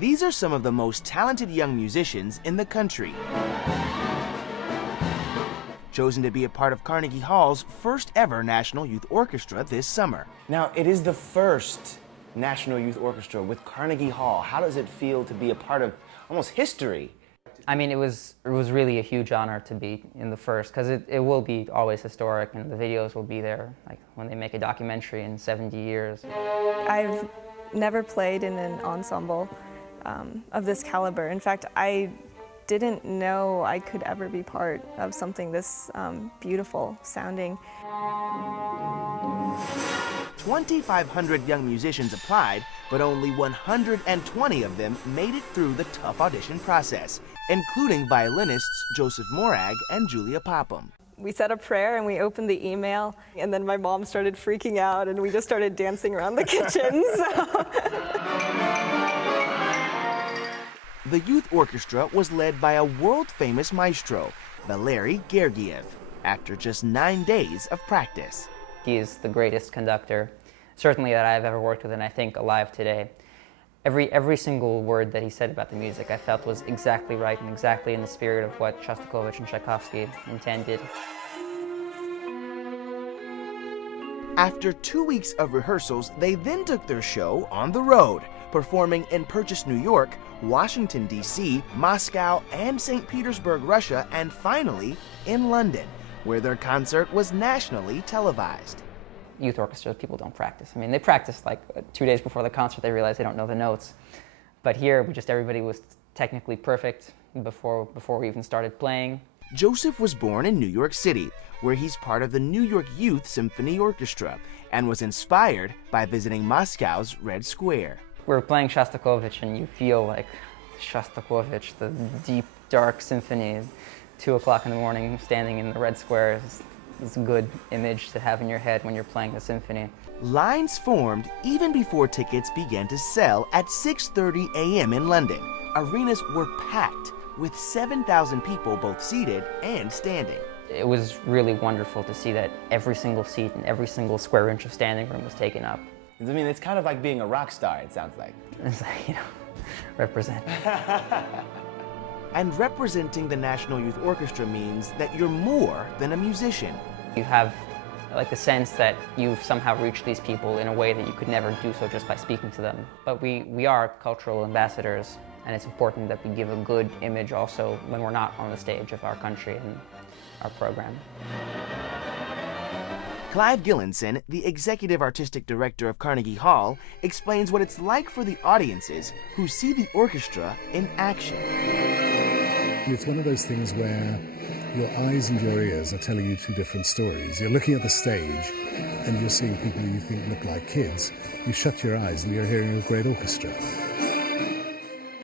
These are some of the most talented young musicians in the country. Chosen to be a part of Carnegie Hall's first ever National Youth Orchestra this summer. Now, it is the first National Youth Orchestra with Carnegie Hall. How does it feel to be a part of almost history? I mean, it was really a huge honor to be in the first, because it will be always historic, and the videos will be there, like when they make a documentary in 70 years. I've never played in an ensemble of this caliber. In fact, I didn't know I could ever be part of something this beautiful sounding. 2,500 young musicians applied, but only 120 of them made it through the tough audition process, including violinists Joseph Morag and Julia Popham. We said a prayer and we opened the email, and then my mom started freaking out and we just started dancing around the kitchen. The youth orchestra was led by a world-famous maestro, Valery Gergiev, after just 9 days of practice. He is the greatest conductor, certainly that I've ever worked with, and I think alive today. Every single word that he said about the music I felt was exactly right and exactly in the spirit of what Shostakovich and Tchaikovsky intended. After 2 weeks of rehearsals, they then took their show on the road, performing in Purchase, New York, Washington, D.C., Moscow, and St. Petersburg, Russia, and finally in London, where their concert was nationally televised. Youth orchestras, people don't practice. I mean, they practice like 2 days before the concert, they realize they don't know the notes. But here, everybody was technically perfect before we even started playing. Joseph was born in New York City, where he's part of the New York Youth Symphony Orchestra, and was inspired by visiting Moscow's Red Square. We were playing Shostakovich, and you feel like Shostakovich, the deep, dark symphony. 2 o'clock in the morning, standing in the Red Square is a good image to have in your head when you're playing the symphony. Lines formed even before tickets began to sell at 6:30 a.m. in London. Arenas were packed, with 7,000 people both seated and standing. It was really wonderful to see that every single seat and every single square inch of standing room was taken up. I mean, it's kind of like being a rock star, it sounds like. It's like, represent. And representing the National Youth Orchestra means that you're more than a musician. You have like the sense that you've somehow reached these people in a way that you could never do so just by speaking to them. But we are cultural ambassadors, and it's important that we give a good image also when we're not on the stage of our country and our program. Clive Gillinson, the Executive Artistic Director of Carnegie Hall, explains what it's like for the audiences who see the orchestra in action. It's one of those things where your eyes and your ears are telling you 2 different stories. You're looking at the stage and you're seeing people you think look like kids. You shut your eyes and you're hearing a great orchestra.